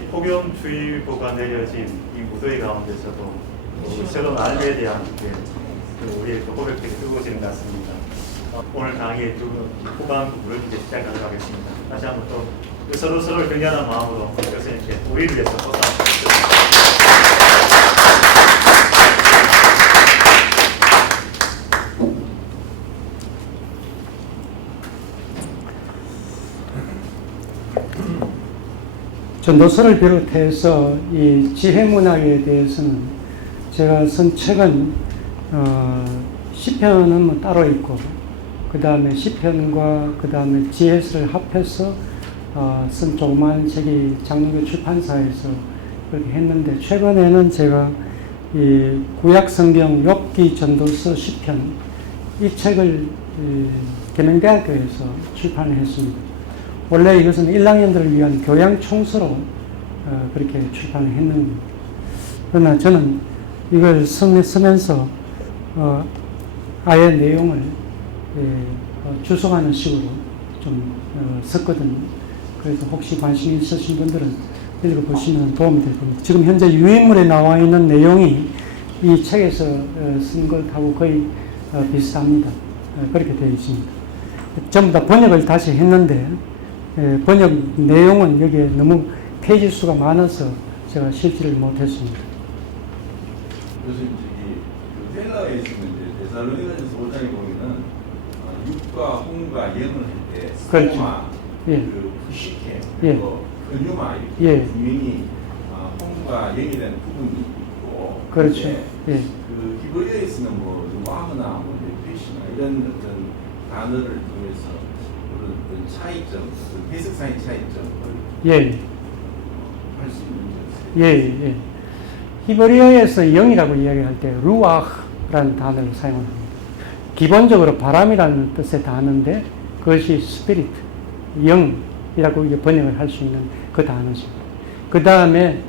폭염주의보가 내려진 이 무더위 가운데서도 새로운 알배에 대한 우리의 고백들이 뜨거워지는 것 같습니다. 오늘 강의의 후반 부분을 이제 시작하도록 하겠습니다. 다시 한번 또 서로를 격려하는 마음으로 교수님께 우리를 위해서 감사합니다. 전도서를 비롯해서 이 지혜문학에 대해서는 제가 쓴 책은 시편은 뭐 따로 있고, 그 다음에 시편과 그 다음에 지혜서를 합해서 쓴 조그마한 책이 장로교 출판사에서 그렇게 했는데, 최근에는 제가 이 구약성경 욥기 전도서 시편 이 책을 계명대학교에서 출판을 했습니다. 원래 이것은 1학년들을 위한 교양 총서로 그렇게 출판을 했는데, 그러나 저는 이걸 쓰면서 아예 내용을 주석하는 식으로 좀 썼거든요. 그래서 혹시 관심 있으신 분들은 읽어보시면 도움이 될 겁니다. 지금 현재 유인물에 나와 있는 내용이 이 책에서 쓴 것하고 거의 비슷합니다. 그렇게 되어 있습니다. 전부 다 번역을 다시 했는데, 번역 내용은 여기에 너무 페이지 수가 많아서 제가 실지를 못했습니다. 교수님, 헬라에 있으면 데살로니가전서 5장에 보면은 육과 홍과 영을 할 때 그렇죠. 소마, 예. 푸시케, 예. 근유마 예. 이렇게 분명히 홍과 영에 대한 부분이 있고, 그렇죠. 예. 그 히브리어에서는 뭐 와흐나, 뭐 페시나 이런 어떤 단어를 통해서 그런 어떤 차이점, 어떤 해석상의 차이점을 예. 할 수 있는 예. 예. 히브리어에서 영이라고 이야기할 때 루아흐라는 단어를 사용합니다. 기본적으로 바람이라는 뜻의 단어인데, 그것이 스피릿, 영이라고 번역을 할 수 있는 그 단어입니다. 그 다음에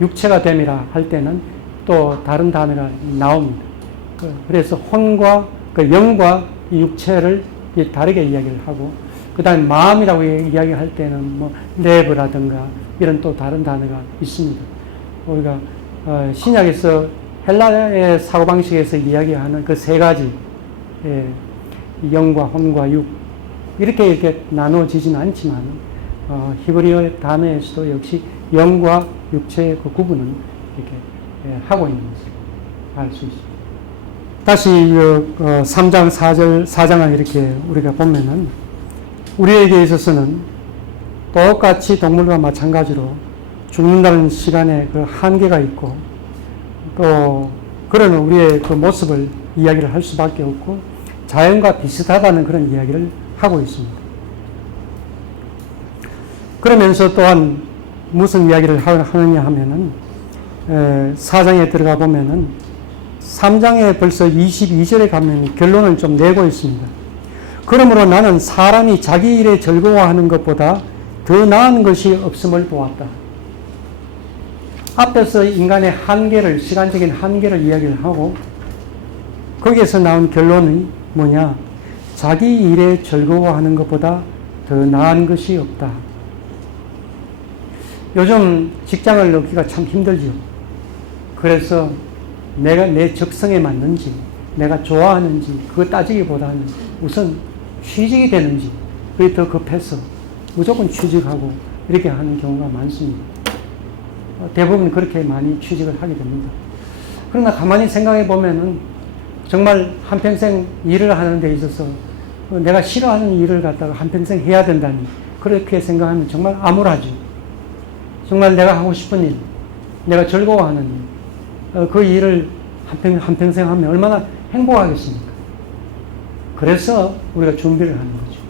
육체가 됨이라 할 때는 또 다른 단어가 나옵니다. 그래서 혼과 영과 육체를 다르게 이야기를 하고, 그 다음에 마음이라고 이야기할 때는 뭐 네브라든가 이런 또 다른 단어가 있습니다. 우리가 신약에서 헬라의 사고방식에서 이야기하는 그 세 가지, 영과 혼과 육, 이렇게 나누어지지는 않지만 히브리어 단어에서도 역시 영과 육체의 그 구분은 이렇게 하고 있는 것을 알 수 있습니다. 다시 3장 4장을 이렇게 우리가 보면은, 우리에게 있어서는 똑같이 동물과 마찬가지로 죽는다는 시간에 그 한계가 있고, 또 그런 우리의 그 모습을 이야기를 할 수밖에 없고, 자연과 비슷하다는 그런 이야기를 하고 있습니다. 그러면서 또한 무슨 이야기를 하느냐 하면은, 4장에 들어가 보면은 3장에 벌써 22절에 가면 결론을 좀 내고 있습니다. 그러므로 나는 사람이 자기 일에 즐거워하는 것보다 더 나은 것이 없음을 보았다. 앞에서 인간의 한계를, 시간적인 한계를 이야기를 하고, 거기에서 나온 결론이 뭐냐? 자기 일에 즐거워하는 것보다 더 나은 것이 없다. 요즘 직장을 얻기가 참 힘들죠. 그래서 내가 내 적성에 맞는지, 내가 좋아하는지 그거 따지기보다는 우선 취직이 되는지, 그게 더 급해서 무조건 취직하고 이렇게 하는 경우가 많습니다. 대부분 그렇게 많이 취직을 하게 됩니다. 그러나 가만히 생각해 보면은 정말 한평생 일을 하는 데 있어서 내가 싫어하는 일을 갖다가 한평생 해야 된다니, 그렇게 생각하면 정말 암울하죠. 정말 내가 하고 싶은 일, 내가 즐거워하는 일, 그 일을 한평생 하면 얼마나 행복하겠습니까? 그래서 우리가 준비를 하는 거죠.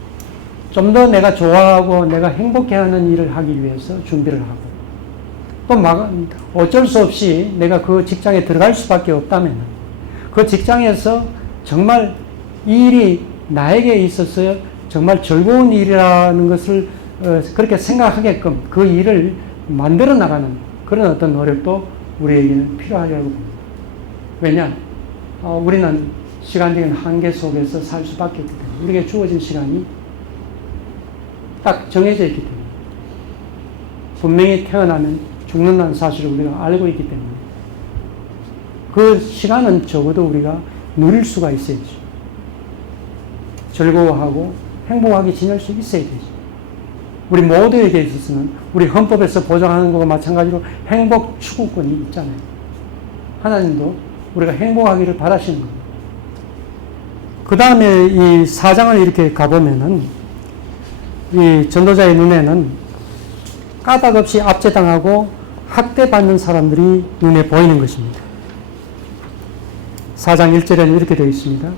좀 더 내가 좋아하고 내가 행복해하는 일을 하기 위해서 준비를 하고, 또 어쩔 수 없이 내가 그 직장에 들어갈 수밖에 없다면 그 직장에서 정말 이 일이 나에게 있어서 정말 즐거운 일이라는 것을 그렇게 생각하게끔 그 일을 만들어 나가는 그런 어떤 노력도 우리에게는 필요하다고 봅니다. 왜냐? 우리는 시간적인 한계 속에서 살 수밖에 없기 때문에, 우리에게 주어진 시간이 딱 정해져 있기 때문에. 분명히 태어나면 죽는다는 사실을 우리가 알고 있기 때문에 그 시간은 적어도 우리가 누릴 수가 있어야죠. 즐거워하고 행복하게 지낼 수 있어야 되죠. 우리 모두에게 있어서는 우리 헌법에서 보장하는 것과 마찬가지로 행복 추구권이 있잖아요. 하나님도 우리가 행복하기를 바라시는 겁니다. 그 다음에 이 4장을 이렇게 가보면은 이 전도자의 눈에는 까닭없이 압제당하고 학대받는 사람들이 눈에 보이는 것입니다. 4장 1절에는 이렇게 되어 있습니다.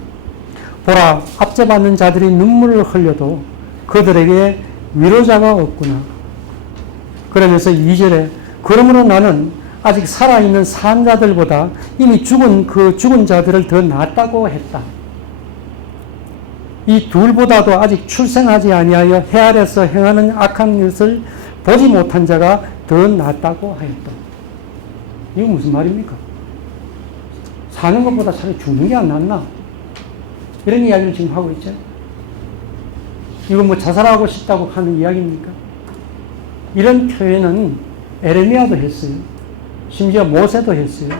보라, 압제받는 자들이 눈물을 흘려도 그들에게 위로자가 없구나. 그러면서 2절에 그러므로 나는 아직 살아있는 산 자들보다 이미 죽은 그 죽은 자들을 더 낫다고 했다. 이 둘보다도 아직 출생하지 아니하여 해 아래서 행하는 악한 것을 보지 못한 자가 더 낫다고 하였다. 이거 무슨 말입니까? 사는 것보다 차라리 죽는 게 안 낫나? 이런 이야기를 지금 하고 있죠. 이거 뭐 자살하고 싶다고 하는 이야기입니까? 이런 표현은 에레미야도 했어요. 심지어 모세도 했어요.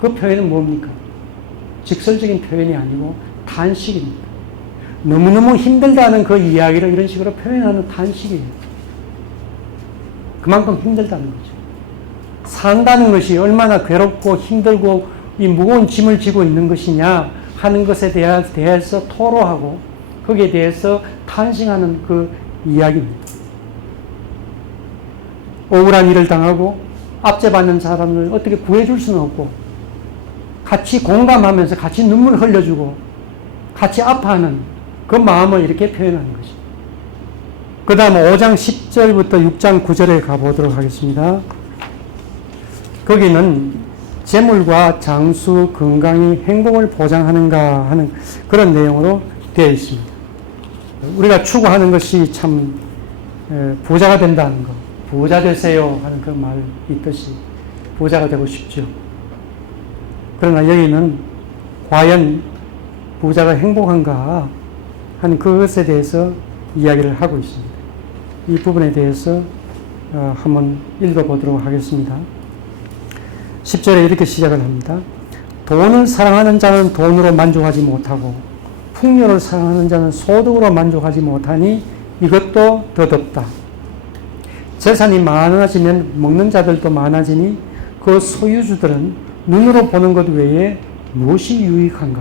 그 표현은 뭡니까? 직설적인 표현이 아니고 탄식입니다. 너무너무 힘들다는 그 이야기를 이런 식으로 표현하는 탄식이에요. 그만큼 힘들다는 거죠. 산다는 것이 얼마나 괴롭고 힘들고 이 무거운 짐을 지고 있는 것이냐 하는 것에 대해서 토로하고 거기에 대해서 탄식하는 그 이야기입니다. 억울한 일을 당하고 압제받는 사람을 어떻게 구해줄 수는 없고 같이 공감하면서 같이 눈물을 흘려주고 같이 아파하는 그 마음을 이렇게 표현하는 것입니다. 그 다음 5장 10절부터 6장 9절에 가보도록 하겠습니다. 거기는 재물과 장수, 건강이 행복을 보장하는가 하는 그런 내용으로 되어 있습니다. 우리가 추구하는 것이 참 부자가 된다는 것, 부자 되세요 하는 그 말 있듯이 부자가 되고 싶죠. 그러나 여기는 과연 부자가 행복한가 하는 그것에 대해서 이야기를 하고 있습니다. 이 부분에 대해서 한번 읽어보도록 하겠습니다. 10절에 이렇게 시작을 합니다. 돈을 사랑하는 자는 돈으로 만족하지 못하고 풍요를 사랑하는 자는 소득으로 만족하지 못하니 이것도 더 덥다. 재산이 많아지면 먹는 자들도 많아지니 그 소유주들은 눈으로 보는 것 외에 무엇이 유익한가?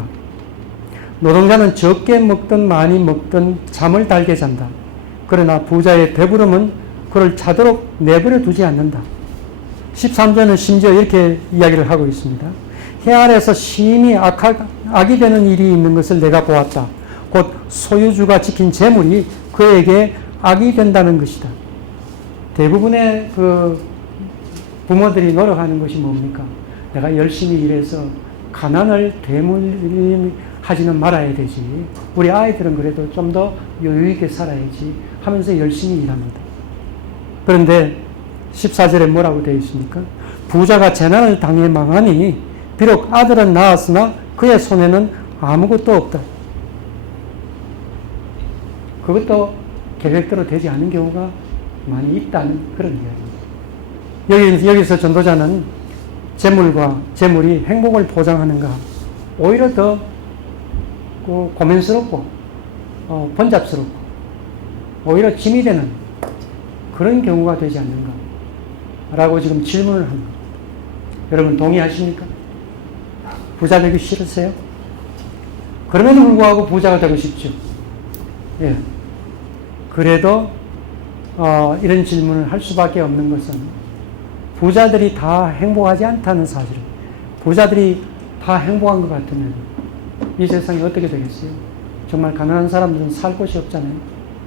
노동자는 적게 먹든 많이 먹든 잠을 달게 잔다. 그러나 부자의 배부름은 그를 자도록 내버려 두지 않는다. 13절은 심지어 이렇게 이야기를 하고 있습니다. 해 아래에서 심히 악이 되는 일이 있는 것을 내가 보았다. 곧 소유주가 지킨 재물이 그에게 악이 된다는 것이다. 대부분의 그 부모들이 노력하는 것이 뭡니까? 내가 열심히 일해서 가난을 되물하지는 말아야 되지. 우리 아이들은 그래도 좀 더 여유 있게 살아야지 하면서 열심히 일합니다. 그런데 14절에 뭐라고 되어 있습니까? 부자가 재난을 당해 망하니 비록 아들은 낳았으나 그의 손에는 아무것도 없다. 그것도 계획대로 되지 않은 경우가 많이 있다는 그런 이야기입니다. 여기서 전도자는 재물이 행복을 보장하는가? 오히려 더 고민스럽고 번잡스럽고 오히려 짐이 되는 그런 경우가 되지 않는가? 라고 지금 질문을 합니다. 여러분 동의하십니까? 부자 되기 싫으세요? 그럼에도 불구하고 부자가 되고 싶죠. 예. 그래도 이런 질문을 할 수밖에 없는 것은 부자들이 다 행복하지 않다는 사실을, 부자들이 다 행복한 것 같으면 이 세상이 어떻게 되겠어요? 정말 가난한 사람들은 살 곳이 없잖아요.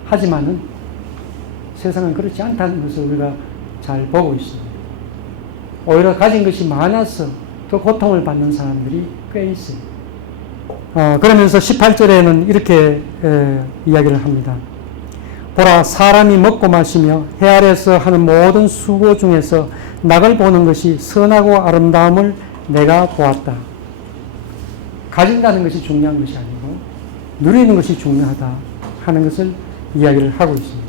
하지만은 세상은 그렇지 않다는 것을 우리가 잘 보고 있습니다. 오히려 가진 것이 많아서 더 고통을 받는 사람들이 꽤 있어요. 그러면서 18절에는 이렇게 이야기를 합니다. 보라, 사람이 먹고 마시며 해 아래에서 하는 모든 수고 중에서 낙을 보는 것이 선하고 아름다움을 내가 보았다. 가진다는 것이 중요한 것이 아니고 누리는 것이 중요하다 하는 것을 이야기를 하고 있습니다.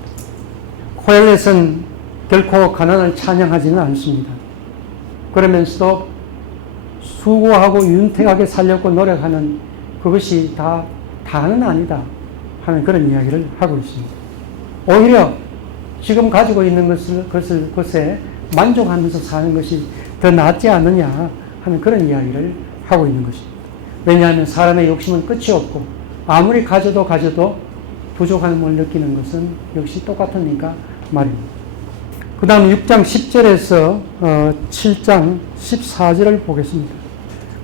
코엘렛은 결코 가난을 찬양하지는 않습니다. 그러면서도 수고하고 윤택하게 살려고 노력하는 그것이 다는 아니다 하는 그런 이야기를 하고 있습니다. 오히려 지금 가지고 있는 것에 만족하면서 사는 것이 더 낫지 않느냐 하는 그런 이야기를 하고 있는 것입니다. 왜냐하면 사람의 욕심은 끝이 없고 아무리 가져도 부족함을 느끼는 것은 역시 똑같으니까 말입니다. 그 다음 6장 10절에서 7장 14절을 보겠습니다.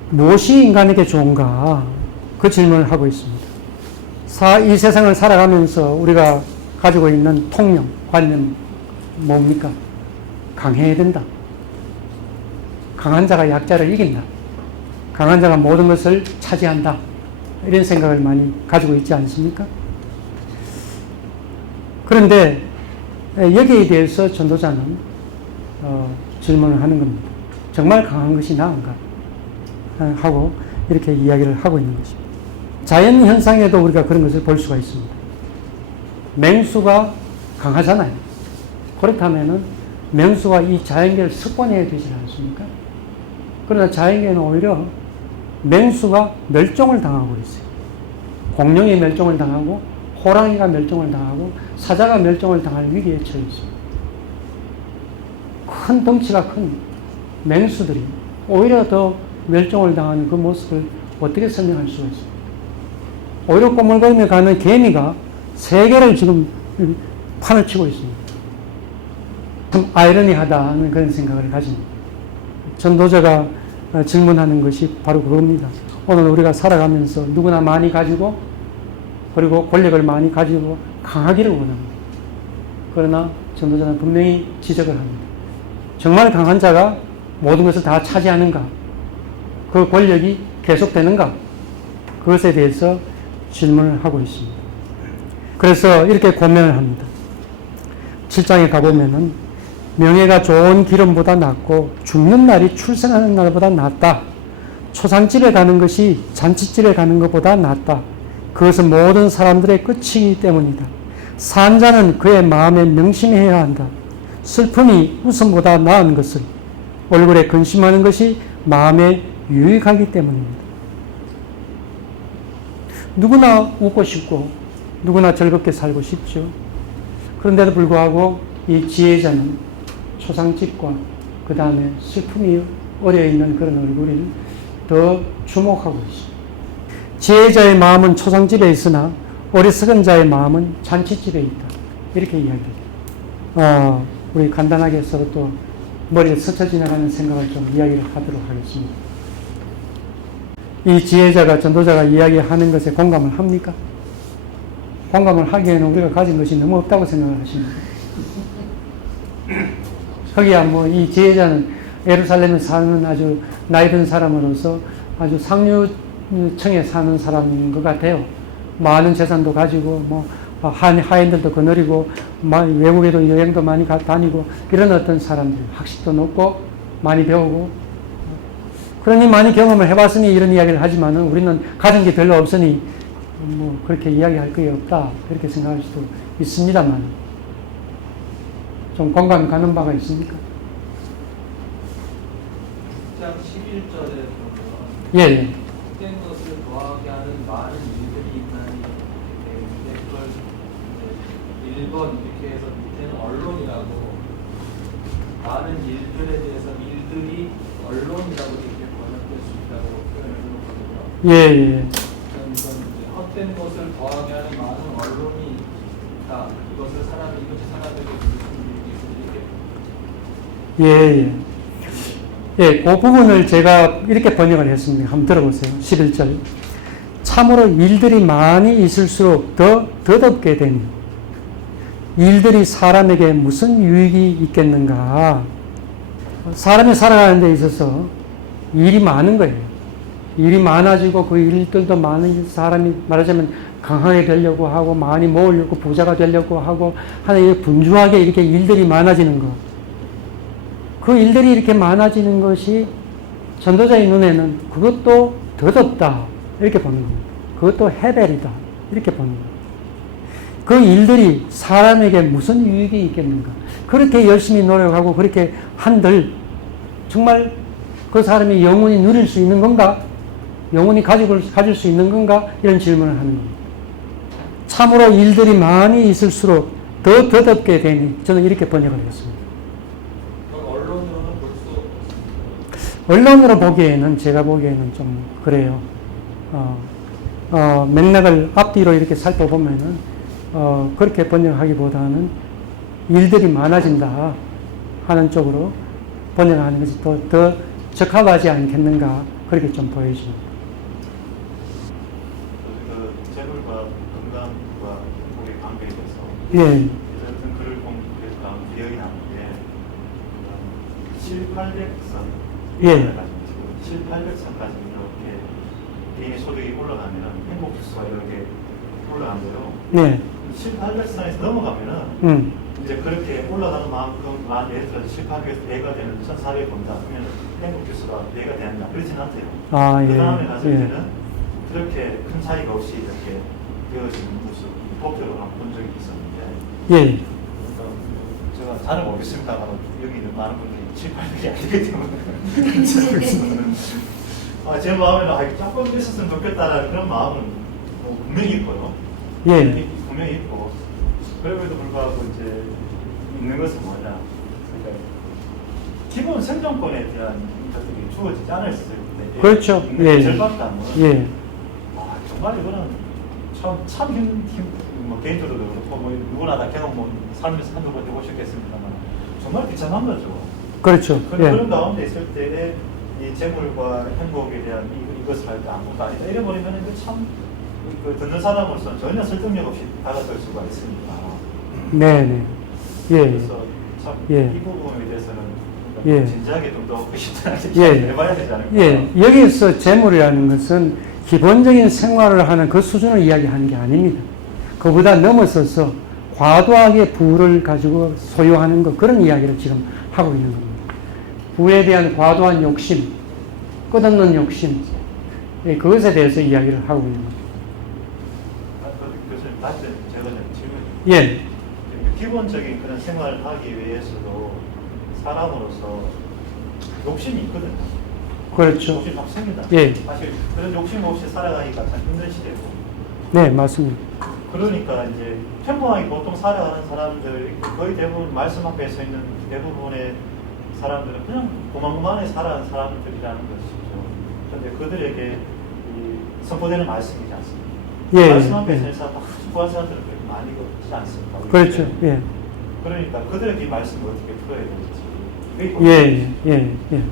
무엇이 인간에게 좋은가? 그 질문을 하고 있습니다. 이 세상을 살아가면서 우리가 가지고 있는 통념, 관념 뭡니까? 강해야 된다. 강한 자가 약자를 이긴다. 강한 자가 모든 것을 차지한다. 이런 생각을 많이 가지고 있지 않습니까? 그런데 여기에 대해서 전도자는 질문을 하는 겁니다. 정말 강한 것이 나은가? 하고 이렇게 이야기를 하고 있는 것입니다. 자연 현상에도 우리가 그런 것을 볼 수가 있습니다. 맹수가 강하잖아요. 그렇다면은 맹수가 이 자연계를 습관해야 되지 않습니까? 그러나 자연계는 오히려 맹수가 멸종을 당하고 있어요. 공룡이 멸종을 당하고 호랑이가 멸종을 당하고 사자가 멸종을 당할 위기에 처해 있습니다. 큰 덩치가 큰 맹수들이 오히려 더 멸종을 당하는 그 모습을 어떻게 설명할 수가 있습니까? 오히려 꼬물거리며 가는 개미가 세계를 지금 판을 치고 있습니다. 참 아이러니하다는 그런 생각을 가집니다. 전도자가 질문하는 것이 바로 그겁니다. 오늘 우리가 살아가면서 누구나 많이 가지고 그리고 권력을 많이 가지고 강하기를 원합니다. 그러나 전도자는 분명히 지적을 합니다. 정말 강한 자가 모든 것을 다 차지하는가? 그 권력이 계속되는가? 그것에 대해서 질문을 하고 있습니다. 그래서 이렇게 고민을 합니다. 7장에 가보면은 명예가 좋은 기름보다 낫고 죽는 날이 출생하는 날보다 낫다. 초상집에 가는 것이 잔치집에 가는 것보다 낫다. 그것은 모든 사람들의 끝이기 때문이다. 산 자는 그의 마음에 명심해야 한다. 슬픔이 웃음보다 나은 것을 얼굴에 근심하는 것이 마음에 유익하기 때문입니다. 누구나 웃고 싶고 누구나 즐겁게 살고 싶죠. 그런데도 불구하고 이 지혜자는 초상집과 그 다음에 슬픔이 어려있는 그런 얼굴을 더 주목하고 있습니다. 지혜자의 마음은 초상집에 있으나 어리석은 자의 마음은 잔치집에 있다. 이렇게 이야기합니다. 우리 간단하게 서로 또 머리에 스쳐 지나가는 생각을 좀 이야기를 하도록 하겠습니다. 이 지혜자가 전도자가 이야기하는 것에 공감을 합니까? 공감을 하기에는 우리가 가진 것이 너무 없다고 생각을 하십니다. 거기야 뭐 이 지혜자는 예루살렘에 사는 아주 나이든 사람으로서 아주 상류층에 사는 사람인 것 같아요. 많은 재산도 가지고 뭐 하인들도 거느리고 외국에도 여행도 많이 다니고 이런 어떤 사람들, 학식도 높고 많이 배우고 그러니 많이 경험을 해봤으니 이런 이야기를 하지만은 우리는 가진 게 별로 없으니 뭐 그렇게 이야기할 게 없다 그렇게 생각할 수도 있습니다만 좀 공감이 가는 바가 있습니까? 6장 11절에 보면 예. 헛된 것을 더하게 하는 많은 일들이 있나니 되는데 그걸 1번 이렇게 해서 밑에는 언론이라고 많은 일들에 대해서 일들이 언론이라고 이렇게 번역될 수 있다고 표현을 해놓거든요. 예. 헛된 것을 더하게 하는 많은 언론이 있다. 이것을 이것이 사람에게 무슨 일이 있을지 이렇게 예, 그 부분을 제가 이렇게 번역을 했습니다. 한번 들어보세요. 11절. 참으로 일들이 많이 있을수록 더 덧없게 되니 일들이 사람에게 무슨 유익이 있겠는가. 사람이 살아가는 데 있어서 일이 많은 거예요. 일이 많아지고 그 일들도 많은 사람이 말하자면 강하게 되려고 하고 많이 모으려고 부자가 되려고 하고 하는 분주하게 이렇게 일들이 많아지는 것. 그 일들이 이렇게 많아지는 것이 전도자의 눈에는 그것도 덧없다 이렇게 보는 겁니다. 그것도 해벨이다 이렇게 보는 겁니다. 그 일들이 사람에게 무슨 유익이 있겠는가? 그렇게 열심히 노력하고 그렇게 한들 정말 그 사람이 영원히 누릴 수 있는 건가? 영원히 가질 수 있는 건가? 이런 질문을 하는 겁니다. 참으로 일들이 많이 있을수록 더 더덥게 되니 저는 이렇게 번역을 했습니다. 언론으로는 볼 수 없습니다. 언론으로 보기에는 제가 보기에는 좀 그래요. 맥락을 앞뒤로 이렇게 살펴보면은 그렇게 번역하기보다는 일들이 많아진다 하는 쪽으로 번역하는 것이 더 적합하지 않겠는가 그렇게 좀 보여집니다. 그 재물과 건강과 우리 관계에 대해서 예, 어떤 글을 보니까 기억이 나는 게 7,800선 예. 7,800선까지 이렇게 개인의 소득이 올라가면 행복 지수가 이렇게 올라가는데요. 네, 7,800선에서 넘어가면은 이제 그렇게 올라가는 만큼 예를 들어서 7,800에서 100가 되는 1,400 본다. 그러면 행복 지수가 100가 되는다. 그렇진 않대요. 아, 그 예, 다음에 갔을 예. 때는 그렇게 큰 차이가 없이 이렇게 되어지는 모습, 도표로 본 적이 있었는데, 예, 제가 잘은 모르겠습니다만 여기 있는 많은 분들이 7,800이 아니기 때문에 제 마음에는 조금 있었으면 좋겠다라는 그런 마음은 분명히 있고요. 예, 분명히 있고, 그럼에도 불구하고 이제 있는 것은 뭐냐, 그러니까 기본 생존권에 대한 것들이 주어지지 않았을 때, 그렇죠. 예. 절박감은 예, 정말 이거는 참 개인적으로도 그렇고 누구나 다 경험 살면서 한두 번 해보셨겠습니다만 정말 비참한 거죠. 그렇죠. 그런 예, 가운데 있을 때에 이 재물과 행복에 대한 이것을 할 때 아무것도 아니다 이래버리면 이거 참 듣는 사람으로서는 전혀 설득력 없이 다가설 수가 있으니까. 네, 네, 예, 그래서 참 이 예. 부분에 대해서는 예. 진지하게 좀 더 의심하게 예. 해봐야 되지 않을까. 예, 여기서 재물이라는 것은 기본적인 생활을 하는 그 수준을 이야기하는 게 아닙니다. 그보다 넘어서서 과도하게 부를 가지고 소유하는 것, 그런 이야기를 지금 하고 있는 겁니다. 부에 대한 과도한 욕심, 끝없는 욕심, 예, 그것에 대해서 이야기를 하고 있는 겁니다. 교수님, 다시 제가 좀 질문. 예, 기본적인 그런 생활을 하기 위해서도 사람으로서 욕심이 있거든요. 그렇죠. 욕심이 막 생긴다. 예. 사실 그런 욕심 없이 살아가기가 참 힘든 시대고. 네, 맞습니다. 그러니까 이제 평범하게 보통 살아가는 사람들, 거의 대부분 말씀 앞에 서 있는 대부분의 사람들은 그냥 고만고만하게 살아가는 사람들이라는 것이죠. 그런데 그들에게 선포되는 말씀이지 않습니까? 예, 말씀 앞에 예. 서 있는 사람, 아주 구한 사람들은 그렇게 많이 있지 않습니까? 그렇죠. 예, 그러니까 그들에게 이 말씀을 어떻게 풀어야 될지. 예, 예, 예.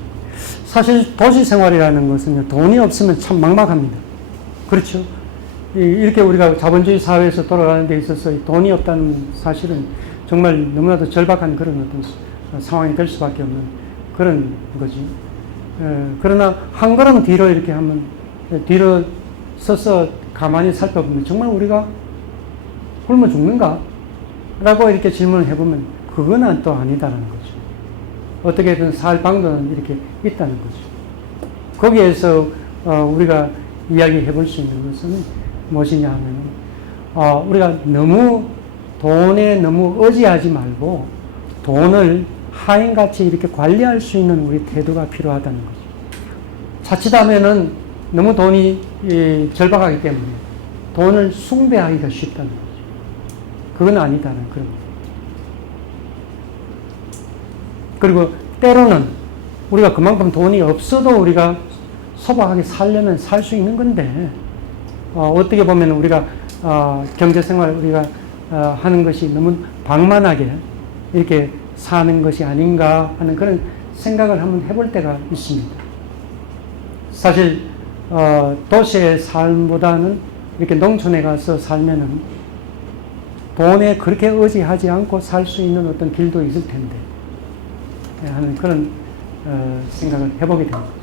사실 도시 생활이라는 것은요, 돈이 없으면 참 막막합니다. 그렇죠. 이렇게 우리가 자본주의 사회에서 돌아가는 데 있어서 돈이 없다는 사실은 정말 너무나도 절박한 그런 어떤 상황이 될 수밖에 없는 그런 거지. 그러나 한 걸음 뒤로 이렇게 하면, 뒤로 서서 가만히 살펴보면 정말 우리가 굶어 죽는가? 라고 이렇게 질문을 해보면 그건 또 아니다라는 거죠. 어떻게든 살 방도는 이렇게 있다는 거죠. 거기에서 우리가 이야기해 볼 수 있는 것은 무엇이냐 하면 우리가 너무 돈에 너무 의지하지 말고 돈을 하인같이 이렇게 관리할 수 있는 우리 태도가 필요하다는 거죠. 자칫하면은 너무 돈이 절박하기 때문에 돈을 숭배하기가 쉽다는 거죠. 그건 아니다는 그런 거죠. 그리고 때로는 우리가 그만큼 돈이 없어도 우리가 소박하게 살려면 살 수 있는 건데 어떻게 보면 우리가 경제생활 우리가 하는 것이 너무 방만하게 이렇게 사는 것이 아닌가 하는 그런 생각을 한번 해볼 때가 있습니다. 사실 도시의 삶보다는 이렇게 농촌에 가서 살면은 돈에 그렇게 의지하지 않고 살 수 있는 어떤 길도 있을 텐데 하는 그런 생각을 해보게 됩니다.